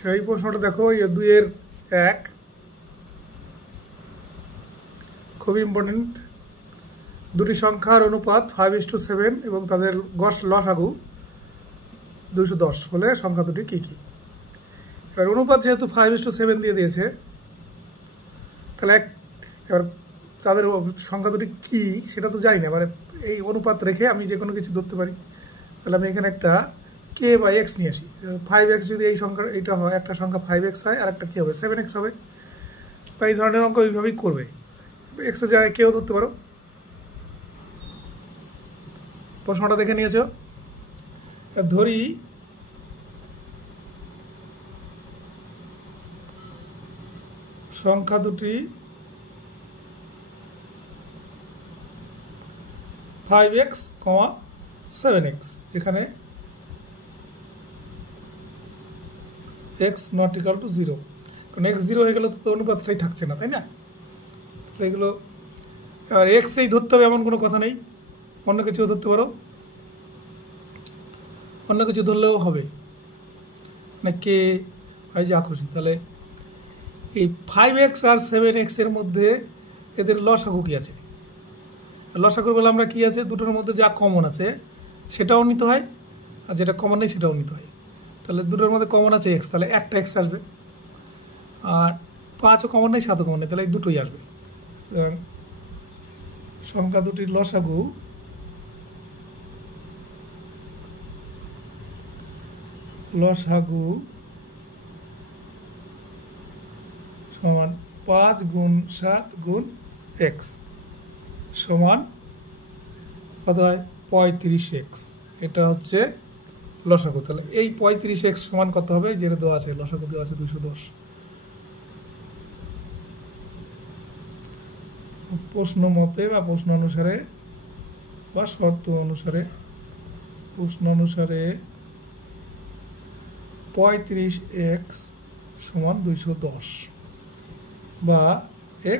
সেই প্রশ্নটা দেখো, এই 2-এর 1 খুবই ইম্পর্টেন্ট। দুটি সংখ্যার অনুপাত 5:7 এবং তাদের লসাগু 210 হলে সংখ্যা দুটি কী কী? এবার অনুপাত যেহেতু 5:7 দিয়ে দিয়েছে, তাহলে এবার তাদের সংখ্যা দুটি কী সেটা তো জানি না। মানে এই অনুপাত রেখে আমি যে কোনো কিছু ধরতে পারি। তাহলে আমি এখানে একটা k/x নিয়ে আসি। 5x যদি এইটা হয়, একটা সংখ্যা 5x হয়, আর একটা কী হবে 7x হবে, বা এই ধরনের অঙ্ক এইভাবেই করবে। এক্সের জায়গায় কেউ ধরতে পারো। প্রশ্নটা দেখে নিয়েছ। ধরি সংখ্যা দুটি 5x, 7x, যেখানে x not equal to 0, কারণ x 0 হয়ে গেলে তো অনুপাতটাই থাকছে না, তাই না? এগুলো আর এক্সেই ধরতে হবে এমন কোনো কথা নেই, অন্য কিছু ধরতে পারো, অন্য কিছু ধরলেও হবে, মানে কে হয় যা খুশি। তাহলে এই 5x আর 7x এর মধ্যে এদের লসাগু কী আছে? লসাগু বলে আমরা কী আছে, দুটোর মধ্যে যা কমন আছে সেটাও নিতে হয়, আর যেটা কমন নেই সেটাও নিতে হয়। তাহলে দুটোর মধ্যে কমন আছে এক্স, তাহলে একটা এক্স আসবে, আর 5ও কমন নেই, 7ও কমন নেই, তাহলে এই দুটোই আসবে। সংখ্যা দুটির লসাগু সমান 5 গুণ 7 গুণ এক্স সমান কত হয়? 35x। এটা হচ্ছে লসাগু। তাহলে এই 35x সমান কত হবে? যেটা দেওয়া আছে, লসাগু দেওয়া আছে 210। প্রশ্ন মতে বা প্রশ্ন অনুসারে বা শর্ত অনুসারে, প্রশ্ন অনুসারে 35x সমান 210, বা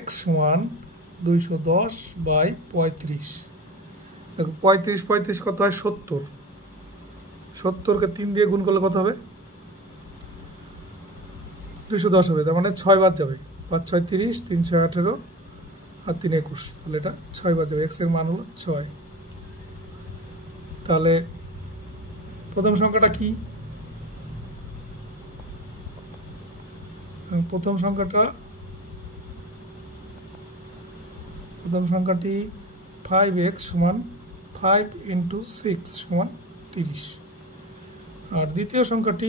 x সমান 210/35। দেখো 35 কত হয়? 70। 70কে 3 দিয়ে গুণ করলে কত হবে? 210 হবে। তার মানে 6 বার যাবে। 5 6 30, 3 6 18, আর 3 21। তাহলে এটা 6 বার যাবে। এক্সের মান হলো 6। তাহলে প্রথম সংখ্যাটা কি? প্রথম সংখ্যাটি 5x সমান 5 × 6 সমান 30। আর দ্বিতীয় সংখ্যাটি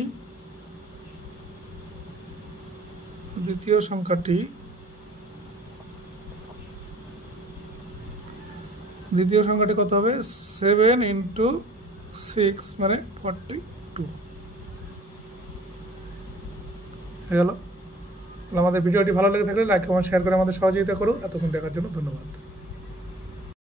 কত হবে? 7 × 6 মানে 42 হয়ে গেল। আমাদের ভিডিওটি ভালো লেগে থাকলে লাইক, কমেন্ট, শেয়ার করে আমাদের সহযোগিতা করো। এতক্ষণ দেখার জন্য ধন্যবাদ।